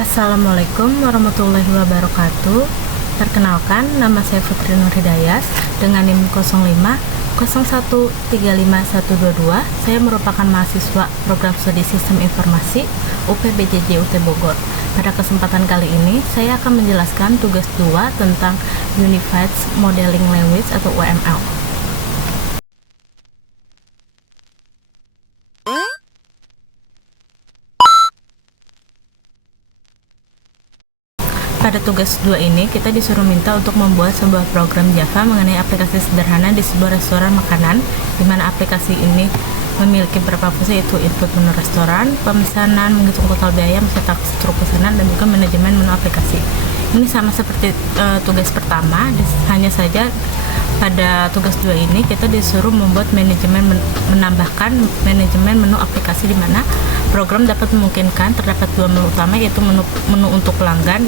Assalamualaikum warahmatullahi wabarakatuh. Perkenalkan, nama saya Putri Nur Hidayas dengan NIM 0501355122. Saya merupakan mahasiswa program studi Sistem Informasi UPBJJ UT Bogor. Pada kesempatan kali ini, saya akan menjelaskan tugas 2 tentang Unified Modeling Language atau UML. Pada tugas 2 ini, kita disuruh minta untuk membuat sebuah program Java mengenai aplikasi sederhana di sebuah restoran makanan, di mana aplikasi ini memiliki beberapa fungsi, yaitu input menu restoran, pemesanan, menghitung total biaya, mencetak struktur pesanan, dan juga manajemen menu aplikasi. Ini sama seperti tugas pertama, hanya saja pada tugas 2 ini kita disuruh membuat menambahkan manajemen menu aplikasi, di mana program dapat memungkinkan terdapat 2 menu utama, yaitu menu untuk pelanggan,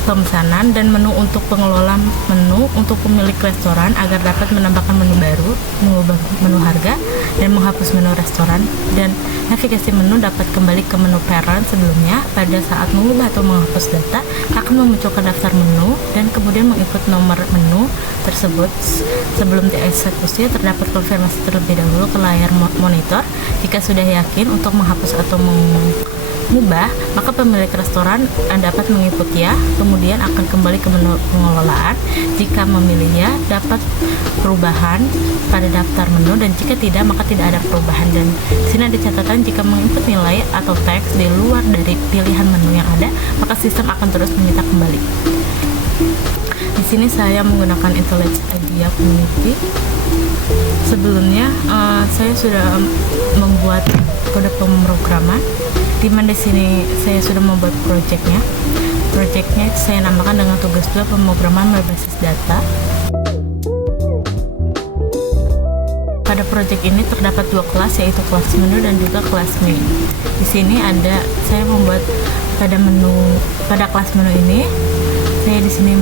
pemesanan, dan menu untuk pengelola menu untuk pemilik restoran agar dapat menambahkan menu baru, mengubah menu harga, dan menghapus menu restoran. Dan navigasi menu dapat kembali ke menu parent sebelumnya. Pada saat mengubah atau menghapus data, akan memunculkan daftar menu dan kemudian menginput nomor menu tersebut. Sebelum dieksekusi, terdapat konfirmasi terlebih dahulu ke layar monitor. Jika sudah yakin untuk menghapus atau mengubah, maka pemilik restoran dapat menginput ya, kemudian akan kembali ke menu pengelolaan. Jika memilih ya, dapat perubahan pada daftar menu, dan jika tidak, maka tidak ada perubahan. Dan di sini ada catatan, jika menginput nilai atau teks di luar dari pilihan menu yang ada, maka sistem akan terus meminta kembali. Di sini saya menggunakan IntelliJ IDEA Community. Sebelumnya saya sudah membuat kode pemrograman, di mana di sini saya sudah membuat projectnya. Projectnya saya namakan dengan tugas 2 pemrograman berbasis data. Pada project ini terdapat 2 kelas, yaitu kelas menu dan juga kelas main. Di sini ada saya membuat pada kelas menu ini, saya di sini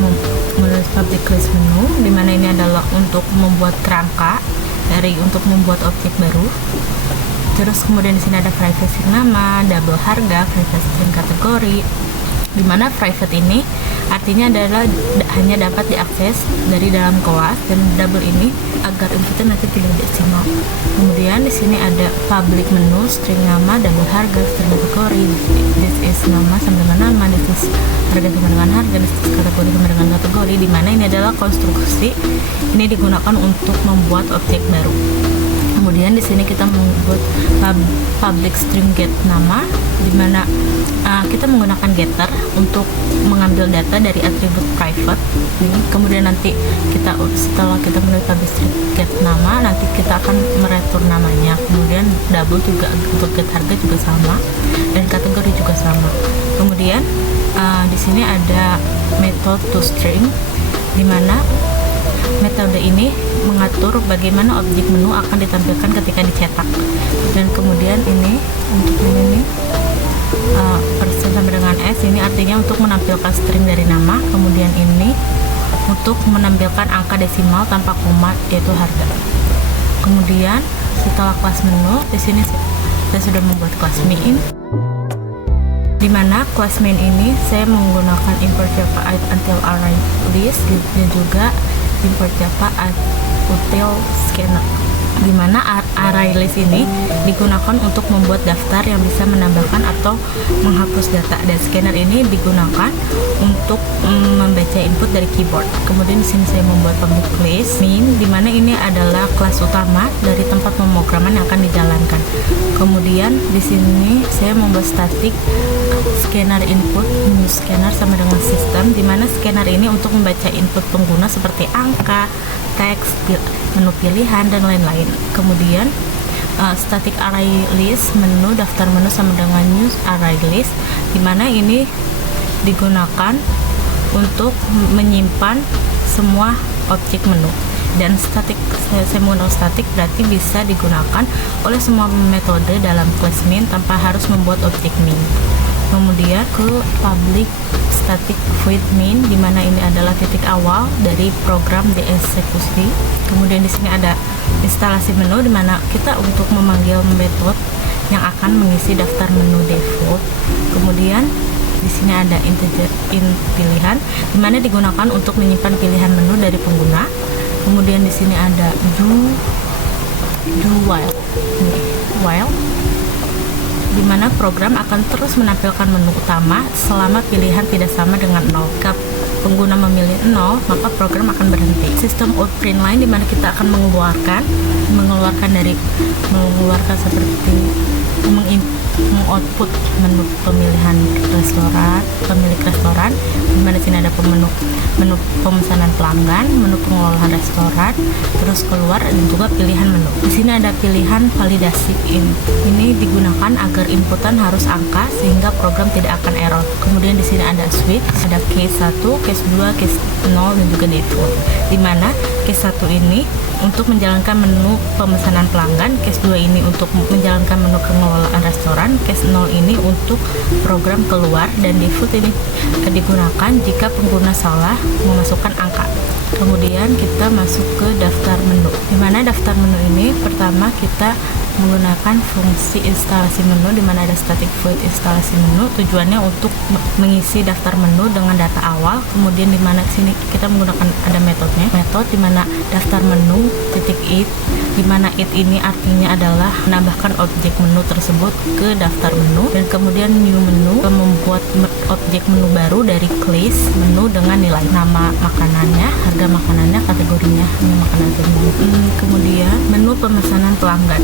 menulis public list menu, di mana ini adalah untuk membuat kerangka untuk membuat objek baru. Terus kemudian di sini ada private string nama, double harga, private string kategori, di mana private ini artinya adalah hanya dapat diakses dari dalam kelas, dan double ini agar inputnya nanti tidak desimal. Kemudian di sini ada public menu, string nama, double harga, string kategori, this is nama sama dengan nama, this is harga sama dengan harga, this is kategori sama dengan kategori, di mana ini adalah konstruksi. Ini digunakan untuk membuat objek baru. Kemudian di sini kita membuat public string get nama, di mana kita menggunakan getter untuk mengambil data dari atribut private. Kemudian nanti setelah kita menulis public string get nama, nanti kita akan mereturn namanya. Kemudian double juga untuk get harga juga sama, dan kategori juga sama. Kemudian di sini ada method toString, di mana metode ini mengatur bagaimana objek menu akan ditampilkan ketika dicetak. Dan kemudian ini untuk ini persen sama dengan S, ini artinya untuk menampilkan string dari nama. Kemudian ini untuk menampilkan angka desimal tanpa koma, yaitu harga. Kemudian setelah kelas menu, di sini saya sudah membuat kelas main, di mana kelas main ini saya menggunakan import Java until array list, dan juga import Java util scanner, di mana array list ini digunakan untuk membuat daftar yang bisa menambahkan atau menghapus data, dan scanner ini digunakan untuk membaca input dari keyboard. Kemudian di sini saya membuat public list main, di mana ini adalah kelas utama dari tempat pemrograman yang akan dijalankan. Kemudian di sini saya membuat static scanner input, menu scanner sama dengan sistem, di mana scanner ini untuk membaca input pengguna seperti angka, teks, menu pilihan, dan lain-lain. Kemudian static array list menu, daftar menu sama dengan new array list, di mana ini digunakan untuk menyimpan semua objek menu. Dan static, saya menggunakan static berarti bisa digunakan oleh semua metode dalam kelas main tanpa harus membuat objek main. Kemudian ke public static void main, di mana ini adalah titik awal dari program dieksekusi. Kemudian di sini ada instalasi menu, di mana kita untuk memanggil metode yang akan mengisi daftar menu default. Kemudian Di sini ada integer pilihan, di mana digunakan untuk menyimpan pilihan menu dari pengguna. Kemudian di sini ada do while, di mana program akan terus menampilkan menu utama selama pilihan tidak sama dengan 0. Jika pengguna memilih 0, maka program akan berhenti. Sistem outprint line, di mana kita akan mengeluarkan seperti mengoutput menu pemilihan pemilik restoran, di mana sini ada menu pemesanan pelanggan, menu pengelolaan restoran, terus keluar, dan juga pilihan menu. Di sini ada pilihan validasi ini digunakan agar inputan harus angka sehingga program tidak akan error. Kemudian di sini ada switch, ada case 1, case 2, case 0, dan juga default. Di mana case 1 ini untuk menjalankan menu pemesanan pelanggan, case 2 ini untuk menjalankan menu pengelolaan restoran, case 0 ini untuk program keluar, dan default ini digunakan jika pengguna salah memasukkan angka. Kemudian kita masuk ke daftar menu, di mana daftar menu ini pertama kita menggunakan fungsi instalasi menu, di mana ada static void instalasi menu. Tujuannya untuk mengisi daftar menu dengan data awal. Kemudian di mana sini kita menggunakan ada metode di mana daftar menu .it, di mana it ini artinya adalah menambahkan objek menu tersebut ke daftar menu. Dan kemudian new menu membuat objek menu baru dari list menu dengan nilai nama makanannya, harga makanannya, kategorinya, makanan kemudian menu pemesanan pelanggan,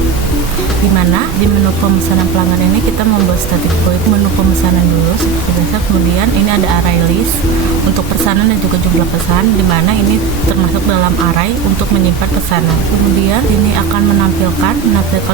di mana di menu pemesanan pelanggan ini kita membuat static void menu pemesanan dulu seperti biasa. Kemudian ini ada array list untuk pesanan dan juga jumlah pesan, di mana ini termasuk dalam array untuk menyimpan pesanan. Kemudian ini akan menampilkan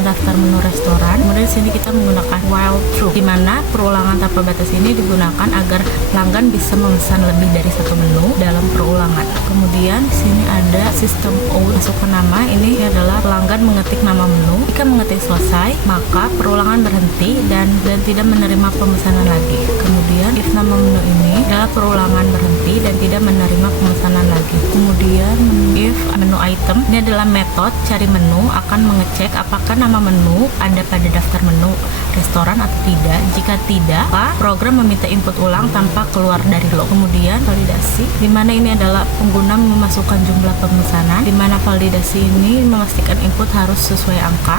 daftar menu restoran. Kemudian di sini kita menggunakan while true, di mana perulangan tanpa batas ini digunakan agar pelanggan bisa memesan lebih dari satu menu dalam perulangan. Kemudian di sini ada sistem out, masukkan nama, ini adalah pelanggan mengetik nama menu. Jika mengetik selesai, maka perulangan berhenti dan tidak menerima pemesanan lagi. Kemudian if nama menu ini adalah perulangan berhenti dan tidak menerima pemesanan lagi. Kemudian if menu item, ini adalah metode cari menu, akan mengecek apakah nama menu ada pada daftar menu restoran atau tidak. Jika tidak, maka program meminta input ulang tanpa keluar dari log. Kemudian validasi, di mana ini adalah pengguna memasukkan jumlah pemesanan, di mana validasi ini memastikan input harus sesuai angka.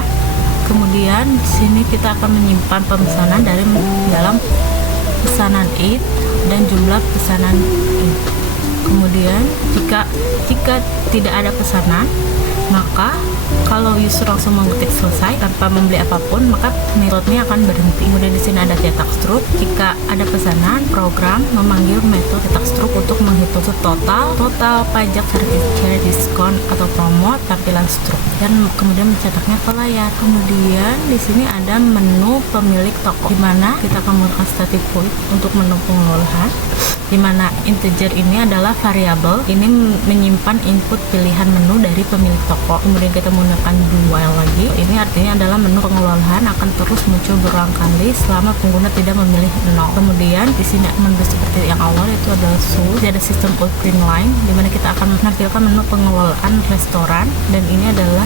Kemudian di sini kita akan menyimpan pemesanan dari dalam pesanan it dan jumlah pesanan it. Kemudian jika tidak ada pesanan, maka kalau user langsung mengetik selesai tanpa membeli apapun, maka metodenya akan berhenti. Kemudian di sini ada cetak struk. Jika ada pesanan, program memanggil metode cetak struk untuk menghitung total pajak, service charge, diskon atau promo, tampilan struk, dan kemudian mencetaknya ke layar. Kemudian di sini ada menu pemilik toko, di mana kita akan menggunakan static void untuk menu pengelolaan, di mana integer ini adalah variabel, ini menyimpan input pilihan menu dari pemilik toko. Kemudian kita menggunakan do while lagi, ini artinya adalah menu pengelolaan akan terus muncul berulang kali selama pengguna tidak memilih 0. Kemudian di sini menu seperti yang awal itu adalah source, ada sistem outprint line, di mana kita akan menampilkan menu pengelolaan restoran, dan ini adalah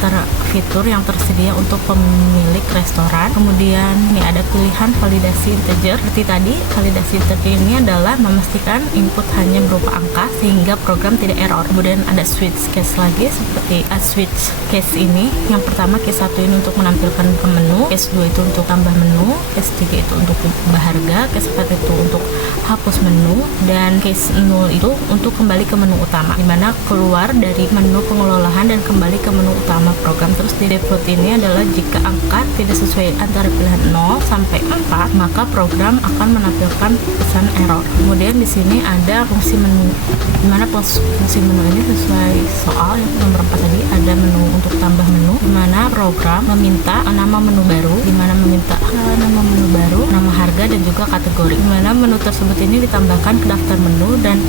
fitur yang tersedia untuk pemilik restoran. Kemudian ini ada pilihan validasi integer. Seperti tadi, validasi integer ini adalah memastikan input hanya berupa angka sehingga program tidak error. Kemudian ada switch case lagi, seperti switch case ini. Yang pertama, case 1 ini untuk menampilkan ke menu, case 2 itu untuk tambah menu, case 3 itu untuk ubah harga, case 4 itu untuk hapus menu, dan case 0 itu untuk kembali ke menu utama, dimana keluar dari menu pengelolaan dan kembali ke menu utama program. Terus di default ini adalah jika angka tidak sesuai antara pilihan 0 sampai 4, maka program akan menampilkan pesan error. Kemudian di sini ada fungsi menu, dimana fungsi menu ini sesuai soal yang nomor 4 tadi, ada menu untuk tambah menu, dimana program meminta nama menu baru, dimana meminta nama menu baru, nama harga, dan juga kategori, dimana menu tersebut ini ditambahkan ke daftar menu dan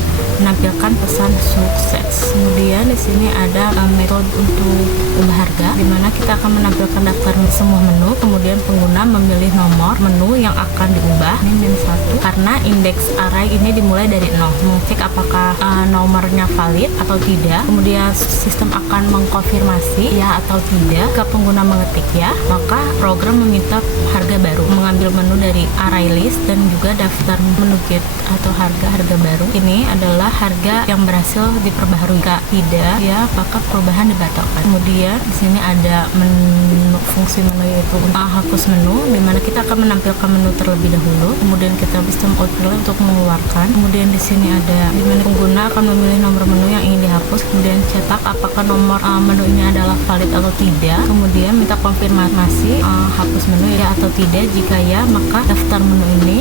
menampilkan pesan sukses. Kemudian di sini ada metode untuk ubah harga, dimana kita akan menampilkan daftar semua menu, kemudian pengguna memilih nomor menu yang akan diubah, ini -1, karena indeks array ini dimulai dari 0, mengecek apakah nomornya valid atau tidak. Kemudian sistem akan mengkonfirmasi ya atau tidak. Jika pengguna mengetik ya, maka program meminta harga baru, mengambil menu dari array list dan juga daftar menu get atau harga baru. Ini adalah harga yang berhasil diperbaharui. Jika tidak, ya maka perubahan dibatalkan. Kemudian di sini ada menu, fungsi menu yaitu hapus menu, di mana kita akan menampilkan menu terlebih dahulu. Kemudian kita sistem output untuk mengeluarkan. Kemudian di sini ada di mana pengguna akan memilih nomor menu yang ingin dihapus. Kemudian cetak apakah nomor menunya adalah valid atau tidak. Kemudian minta konfirmasi hapus menu ya atau tidak. Jika ya, maka daftar menu ini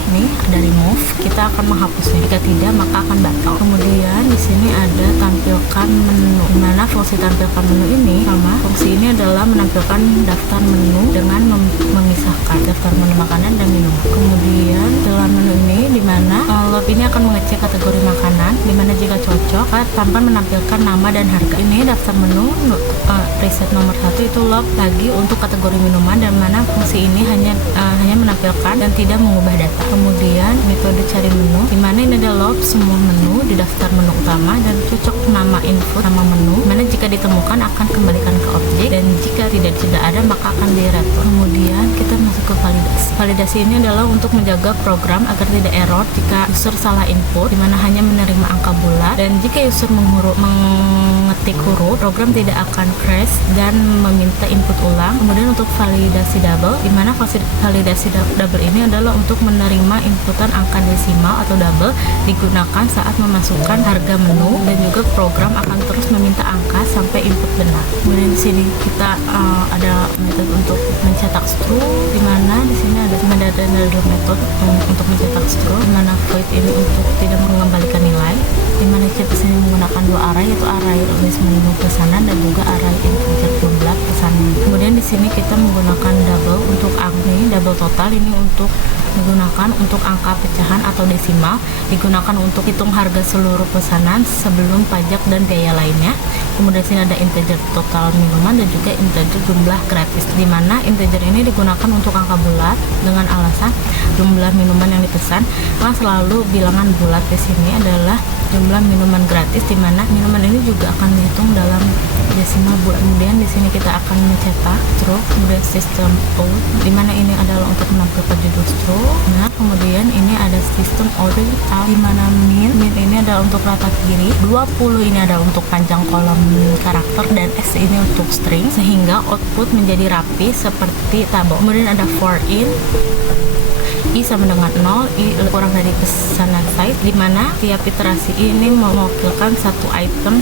ada remove, kita akan menghapusnya. Jika tidak, maka akan batal. Kemudian di sini ada tampilkan menu, di mana fungsi tampilkan menu ini sama. Fungsi ini adalah menampilkan daftar menu dengan memisahkan daftar menu makanan dan minuman. Kemudian dalam menu ini di mana lob ini akan mengecek kategori makanan, di mana jika cocok tanpa menampilkan nama dan harga. Ini daftar menu preset nomor 1 itu lob lagi untuk kategori minuman, dan mana fungsi ini hanya menampilkan dan tidak mengubah data. Kemudian metode cari menu, di mana ini ada lob semua menu di daftar menu utama dan cocok nama input nama menu, mana jika ditemukan akan kembalikan ke objek, dan jika tidak ada maka akan diretur. Kemudian kita masuk ke validasi. Validasi ini adalah untuk menjaga program agar tidak error jika user salah input, di mana hanya menerima angka bulat, dan jika user mengetik huruf, program tidak akan crash dan meminta input ulang. Kemudian untuk validasi double, di mana validasi double ini adalah untuk menerima inputan angka desimal atau double digunakan saat memasukkan harga menu, dan juga program akan terus meminta angka sampai input benar. Kemudian di sini kita ada metode untuk mencetak string, di mana di sini ada metode untuk mencetak string, di mana void ini untuk tidak mengembalikan nilai, di mana kita sini menggunakan dua array, yaitu array list menu pesanan dan juga array integer jumlah pesanan. Kemudian di sini kita menggunakan double untuk double total ini untuk digunakan untuk angka pecahan atau desimal, digunakan untuk hitung harga seluruh pesanan sebelum pajak dan biaya lainnya. Kemudian sini ada integer total minuman dan juga integer jumlah gratis, di mana integer ini digunakan untuk angka bulat dengan alasan jumlah minuman yang dipesan selalu bilangan bulat. Di sini adalah jumlah minuman gratis, di mana minuman ini juga akan dihitung dalam desimal bulat. Kemudian di sini kita akan mencetak stroke, kemudian sistem out, di mana ini adalah untuk menampilkan judul stroke. Nah, kemudian ini ada sistem order out, di mana min ini adalah untuk rata kiri, 20 ini adalah untuk panjang kolom karakter, dan S ini untuk string, sehingga output menjadi rapi seperti tabel. Kemudian ada for in, I sama dengan 0, I kurang dari pesanan size, di mana tiap iterasi ini mewakilkan satu item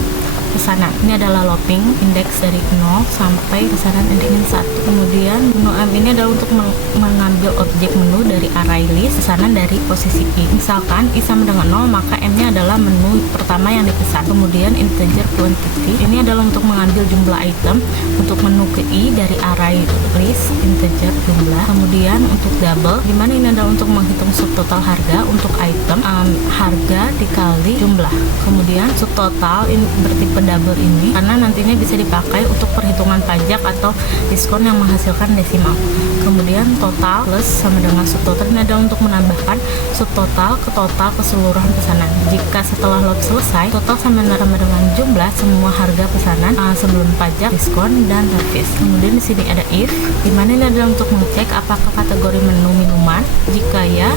pesanan. Ini adalah looping indeks dari 0 sampai pesanan endingnya 1. Kemudian menu M ini adalah untuk mengambil objek menu dari array list pesanan dari posisi I. Misalkan I sama dengan 0, maka M-nya adalah menu pertama yang dipesan. Kemudian integer quantity ini adalah untuk mengambil jumlah item untuk menu ke I dari array list integer jumlah. Kemudian untuk double, dimana ini adalah untuk menghitung subtotal harga untuk item harga dikali jumlah. Kemudian subtotal ini bertipe double ini karena nantinya bisa dipakai untuk perhitungan pajak atau diskon yang menghasilkan desimal. Kemudian total plus sama dengan subtotal ini adalah untuk menambahkan subtotal ke total keseluruhan pesanan. Jika setelah load selesai, total sama dengan jumlah semua harga pesanan sebelum pajak, diskon, dan servis. Kemudian di sini ada if, dimana ini adalah untuk mengecek apakah kategori menu minuman. Jika ya,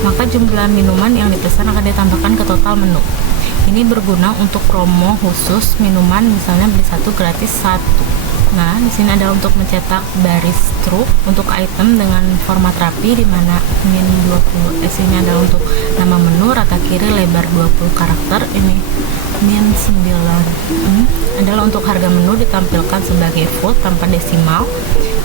maka jumlah minuman yang dipesan akan ditambahkan ke total menu. Ini berguna untuk promo khusus minuman, misalnya beli 1 gratis 1. Nah, di sini ada untuk mencetak baris truk untuk item dengan format rapi, di mana min 20. Ini adalah untuk nama menu, rata kiri lebar 20 karakter. Ini min 9. Adalah untuk harga menu ditampilkan sebagai full tanpa desimal.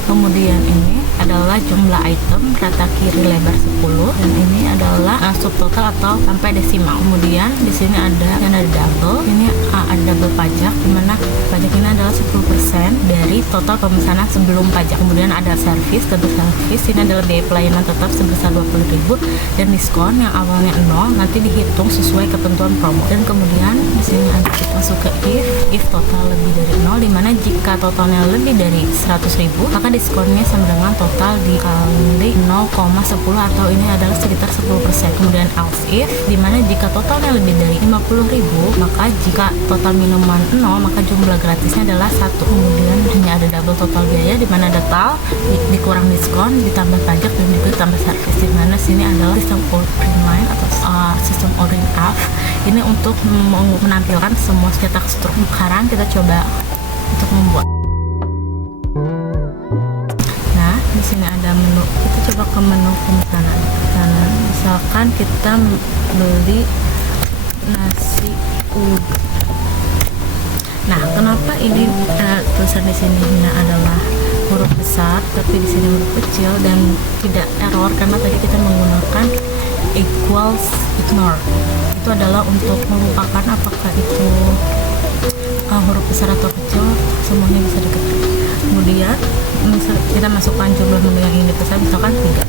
Kemudian ini adalah jumlah item, rata kiri lebar 10, dan ini adalah subtotal atau sampai desimal. Kemudian di sini ada double. Ini ada double pajak, dimana pajak ini adalah 10% dari total pemesanan sebelum pajak. Kemudian ada servis, tentu servis ini adalah biaya pelayanan tetap sebesar 20.000, dan diskon yang awalnya 0 nanti dihitung sesuai ketentuan promo. Dan kemudian di sini ada kita masuk ke if total lebih dari 0, dimana jika totalnya lebih dari 100.000 maka diskonnya sama dengan total dikali 0,10 atau ini adalah sekitar 10%. Kemudian else if, dimana jika totalnya lebih dari 50.000 maka jika total minuman 0 maka jumlah gratisnya adalah 1. Kemudian hanya ada double total biaya, di mana ada TAL dikurang diskon, ditambah pajak dan juga ditambah servis, di mana sini adalah sistem ordering line atau sistem ordering off. Ini untuk menampilkan semua cetak struk. Sekarang kita coba untuk membuat. Nah, di sini ada menu. Kita coba ke menu pemesanan. Misalkan kita beli nasi uduk. Nah, kenapa ini tulisan di sini adalah huruf besar, tapi di sini huruf kecil dan tidak error karena tadi kita menggunakan equals ignore. Itu adalah untuk melupakan apakah itu huruf besar atau kecil, semuanya bisa diketik. Kemudian kita masukkan jumlah menu yang ingin dipesan, misalkan 3.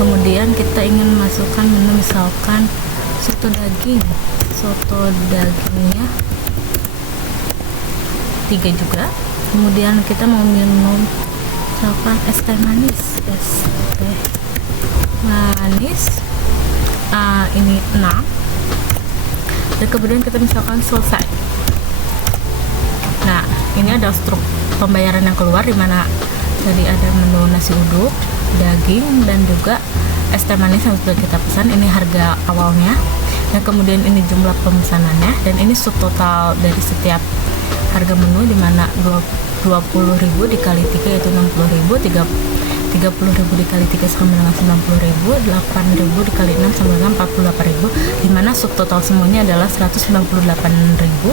Kemudian kita ingin masukkan menu misalkan soto dagingnya 3 juga. Kemudian kita mau minum misalkan es teh manis ini 6, dan kemudian kita misalkan selesai. Nah, ini ada struk pembayaran yang keluar, dimana tadi ada menu nasi uduk, daging, dan juga es teh manis yang sudah kita pesan. Ini harga awalnya, dan kemudian ini jumlah pemesanannya, dan ini subtotal dari setiap harga menu, dimana 20.000 dikali 3 yaitu 60.000, 30.000 dikali 3 sama dengan 90.000, 8.000 dikali 6 sama dengan 48.000, dimana subtotal semuanya adalah 198.000,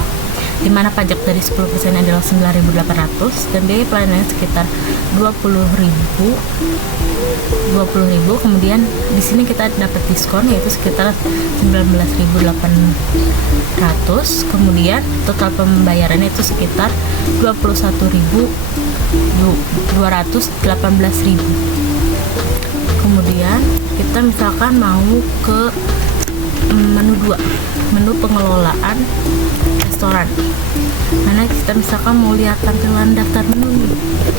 dimana pajak dari 10% adalah 9.800 dan biaya pelayanannya sekitar 20.000. Kemudian di sini kita dapat diskon yaitu sekitar 19.800. Kemudian total pembayarannya itu sekitar 21.218.000. Kemudian kita misalkan mau ke menu 2, menu pengelolaan restoran, mana kita misalkan mau lihat tampilan daftar menu nih.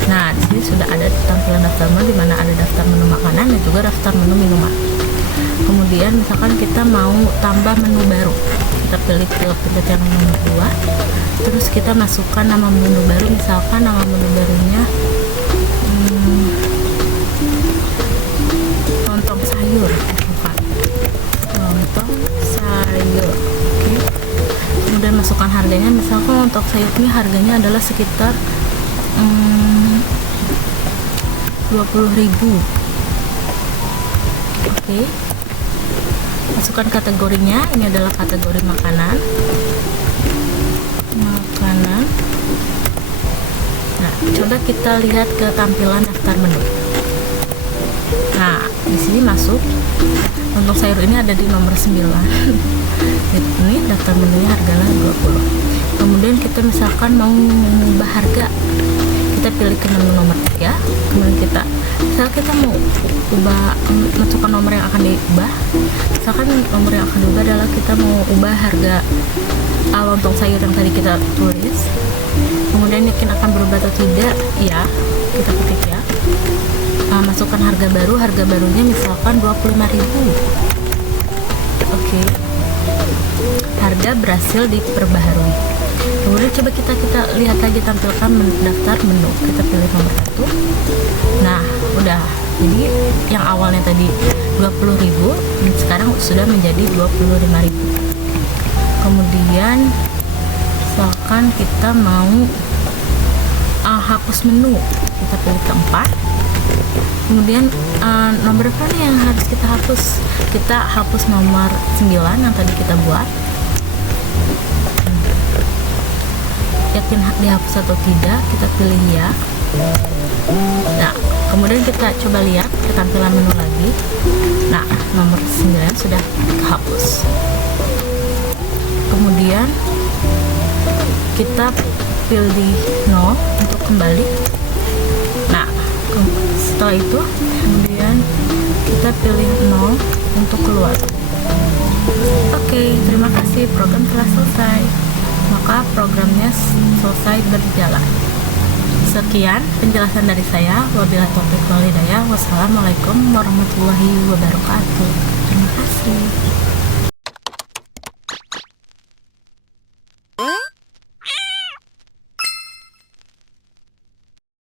Nah, di sini sudah ada tampilan daftar menu, di mana ada daftar menu makanan dan juga daftar menu minuman. Kemudian misalkan kita mau tambah menu baru, kita pilih pencet yang menu 2, terus kita masukkan nama menu baru, misalkan nama menu barunya lontong sayur, misalkan lontong sayur. Oke. Kemudian masukkan harganya, misalkan lontong sayur ini harganya adalah sekitar 20.000. Oke. Masukkan kategorinya, ini adalah kategori makanan. Nah, coba kita lihat ke tampilan daftar menu. Nah, di sini masuk lontong sayur ini ada di nomor 9. Ini daftar menunya harganya 20. Kemudian kita misalkan mau mengubah harga, kita pilih ke menu nomor 3. Kemudian kita mau masukkan nomor yang akan diubah. Misalkan nomor yang akan diubah adalah kita mau ubah harga lontong sayur yang tadi kita tulis. Kemudian yakin akan berubah atau tidak, ya, kita ketik ya. Masukkan harga barunya misalkan 25.000. Oke. Harga berhasil diperbaharui. Kemudian coba kita lihat lagi tampilkan daftar menu. Kita pilih nomor 1. Nah, udah. Jadi yang awalnya tadi 20.000 sekarang sudah menjadi 25.000. Kemudian misalkan kita mau hapus menu, kita pilih keempat. Kemudian nomor berapa nih yang harus kita hapus? Kita hapus nomor 9 yang tadi kita buat. Yakin dihapus atau tidak, kita pilih ya. Nah, kemudian kita coba lihat ke tampilan menu lagi. Nah, nomor 9 sudah kehapus. Kemudian kita pilih 0 untuk kembali. Nah, setelah itu kemudian kita pilih 0 untuk keluar. Oke, terima kasih, program telah selesai. Maka programnya selesai berjalan. Sekian penjelasan dari saya. Wabillahi taufiq wal hidayah. Wassalamualaikum warahmatullahi wabarakatuh. Terima kasih.